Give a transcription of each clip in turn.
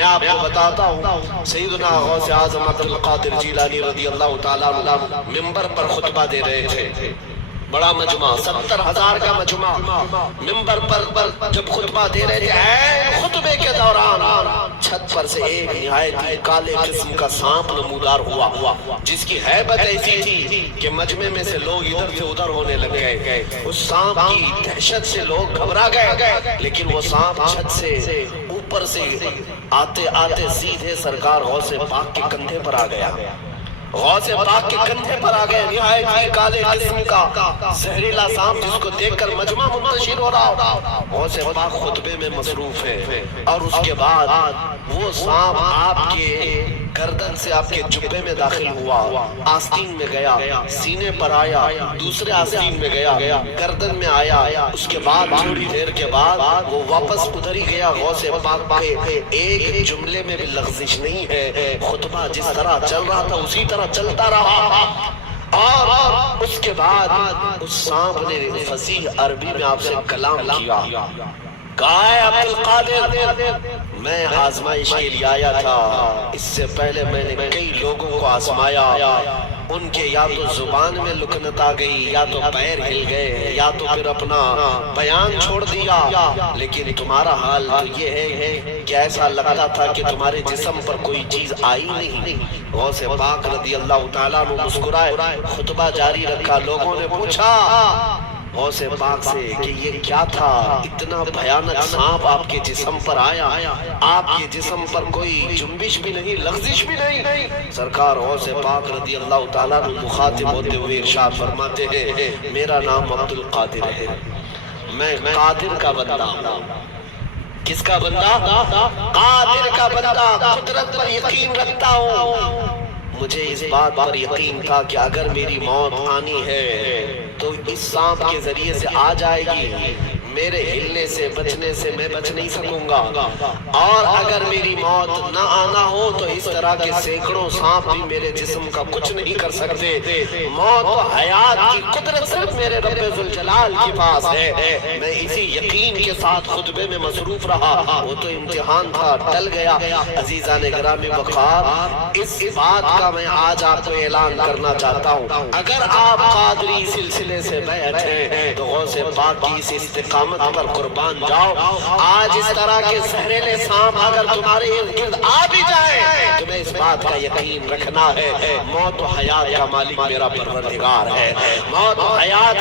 میں آپ کو بتاتا ہوں، سیدنا غوث اعظم عبد القادر جیلانی رضی اللہ تعالیٰ عنہ ممبر پر خطبہ دے رہے تھے، بڑا مجمع، 70,000 کا مجمع، ممبر پر جب خطبہ دے رہے تھے، خطبے کے دوران چھت پر سے ایک نہایت ہی کالے قسم کا سانپ نمودار ہوا، جس کی ہیبت ایسی تھی کہ مجمع میں سے لوگ ادھر سے ادھر ہونے لگ گئے۔ اس سانپ کی دہشت سے لوگ گھبرا گئے، لیکن وہ سانپ چھت سے اوپر سے آتے آتے سیدھے سرکار غوث پاک کے کندھے پر آ گیا، غوث پاک کے کندھے پر آ گئے، نہایت ہی کالے قسم کا زہریلا سانپ جس کو دیکھ کر مجمع منتشر ہو رہا۔ غوث پاک خطبے میں مصروف ہے، اور اس کے بعد وہ سانپ آپ کے گردن سے آپ کے جبے میں داخل ہوا، آستین میں گیا، سینے پر آیا، دوسرے آستین میں گیا، گردن میں آیا، اس کے بعد تھوڑی دیر کے بعد وہ واپس ادھر ہی گیا۔ غوث پاک کے ایک جملے میں بھی لغزش نہیں ہے، خطبہ جس طرح چل رہا تھا اسی طرح چلتا رہا۔ اور اس کے بعد اس سانپ نے فصیح عربی میں آپ سے کلام کیا، کہا ہے عبد القادر میں آزمائش کے لیے آیا تھا، اس سے پہلے میں نے کئی لوگوں کو آزمایا، ان کے یا تو زبان میں لکنت آ گئی، یا تو پیر ہل گئے، یا تو پھر اپنا بیان چھوڑ دیا، لیکن تمہارا حال تو یہ ہے کہ ایسا لگتا تھا کہ تمہارے جسم پر کوئی چیز آئی نہیں۔ غوث پاک رضی اللہ تعالیٰ عنہ مسکرائے، خطبہ جاری رکھا۔ لوگوں نے پوچھا غوث پاک سے کہ یہ کیا تھا، اتنا بھیانک سانپ آپ کے جسم پر آیا، آپ کے جسم پر کوئی جنبش بھی نہیں، لغزش بھی نہیں۔ سرکار غوث پاک رضی اللہ تعالیٰ عنہ مخاطب ہوتے ہوئے ارشاد فرماتے ہیں، میرا نام عبد القادر ہے، میں قادر کا بندہ ہوں۔ کس کا بندہ؟ قادر کا بندہ، قدرت پر یقین رکھتا ہوں۔ مجھے اس بات پر یقین تھا کہ اگر میری موت آنی ہے تو اس سانپ کے ذریعے سے آ جائے گی، میرے ہلنے سے بچنے سے میں بچ نہیں سکوں گا، اور اگر میری موت نہ آنا ہو تو اس طرح کے سینکڑوں سانپ بھی میرے جسم کا کچھ نہیں کر سکتے۔ موت و حیات کی قدرت صرف میرے رب ذوالجلال کے پاس ہے۔ میں اسی یقین کے ساتھ خطبے میں مصروف رہا، وہ تو امتحان تھا، ٹل گیا۔ عزیزان گرامی وقار، اس بات کا میں آج آپ کو اعلان کرنا چاہتا ہوں، اگر آپ قادری سلسلے سے بیعت ہیں تو غوث پاک کی اس استقامت پر قربان جاؤ۔ آج اس طرح کے زہریلے سانپ اگر تمہارے ارد گرد آ بھی جائے، تمہیں اس بات کا یقین رکھنا ہے موت و حیات کا مالک میرا پروردگار ہے، موت و حیات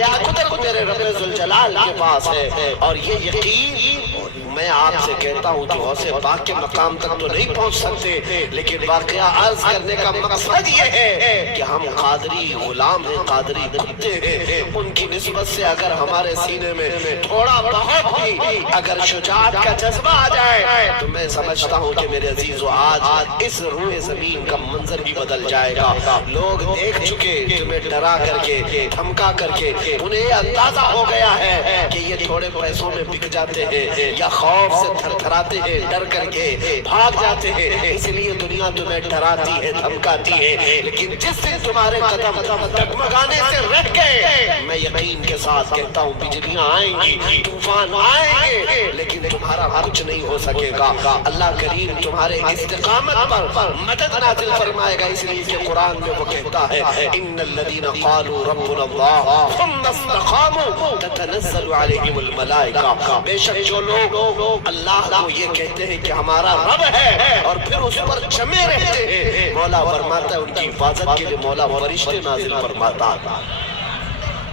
کی قدرت میرے رب ذوالجلال کے پاس ہے۔ اور یہ یقین میں آپ سے کہتا ہوں کہ غوث پاک کے مقام تک تو نہیں پہنچ سکتے، لیکن واقعہ عرض کرنے کا مقصد یہ ہے کہ ہم قادری غلام ہیں، قادری کتے ہیں۔ ان کی نسبت سے اگر ہمارے سینے میں تھوڑا بہت بھی اگر شجاعت کا جذبہ آ جائے تو میں سمجھتا ہوں کہ میرے عزیزو آج اس روئے زمین کا منظر بھی بدل جائے گا۔ لوگ دیکھ چکے تمہیں ڈرا کر کے، دھمکا کر کے، انہیں یہ اندازہ ہو گیا ہے کہ یہ تھوڑے پیسوں میں بک جاتے ہیں، یا خوف سے تھر تھراتے ہیں، ڈر کر کے بھاگ جاتے ہیں، اس لیے دنیا تمہیں ڈراتی ہے، دھمکاتی ہے۔ لیکن جس سے تمہارے قدم ڈگمگانے سے رٹ گئے، میں یقین کے ساتھ کہتا ہوں بجلیاں آئیں گی، طوفان آئیں گے، لیکن تمہارا کچھ نہیں ہو سکے گا۔ اللہ کریم تمہارے استقامت پر مدد نازل فرمائے گا، اس لیے کہ قرآن میں وہ کہتا ہے ان الذین قالوا ربنا اللہ ثم استقاموا تتنزل علیہم الملائکہ، بے شک جو لوگ اللہ کو یہ کہتے ہیں کہ ہمارا رب ہے اور پھر اس پر جمے رہتے ہیں، مولا فرماتا ہے ان کی حفاظت کے لیے مولا فرشتے نازل فرماتا ہے۔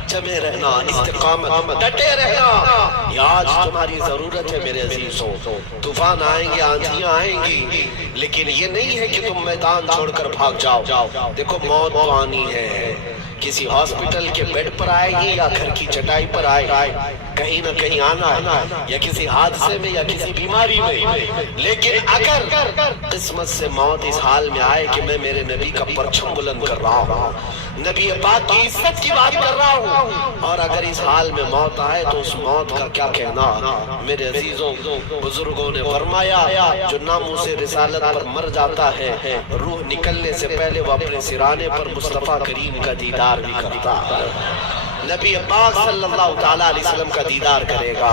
جمے رہنا، استقامت، ڈٹے رہنا، یہ آج تمہاری ضرورت ہے میرے عزیزوں۔ طوفان آئیں گے، آندھیاں آئیں گی، لیکن یہ نہیں ہے کہ تم میدان چھوڑ کر بھاگ جاؤ۔ دیکھو موت تو آنی ہے، کسی ہاسپٹل کے بیڈ پر آئے گی یا گھر کی چٹائی پر آئے گی، کہیں نہ کہیں آنا ہے، یا کسی حادثے میں یا کسی بیماری میں۔ لیکن اگر قسمت سے موت اس حال میں آئے کہ میں میرے نبی کا پرچم بلند کر رہا ہوں، نبی پاک کی عزت کی بات کر رہا ہوں، اور اگر اس حال میں موت آئے تو اس موت کا کیا کہنا۔ میرے عزیزوں، بزرگوں نے فرمایا جو ناموس رسالت پر مر جاتا ہے، روح نکلنے سے پہلے وہ اپنے سرانے پر مصطفیٰ کریم کا دیدار بھی کرتا ہے، نبی پاک صلی اللہ تعالیٰ علیہ وسلم کا دیدار کرے گا۔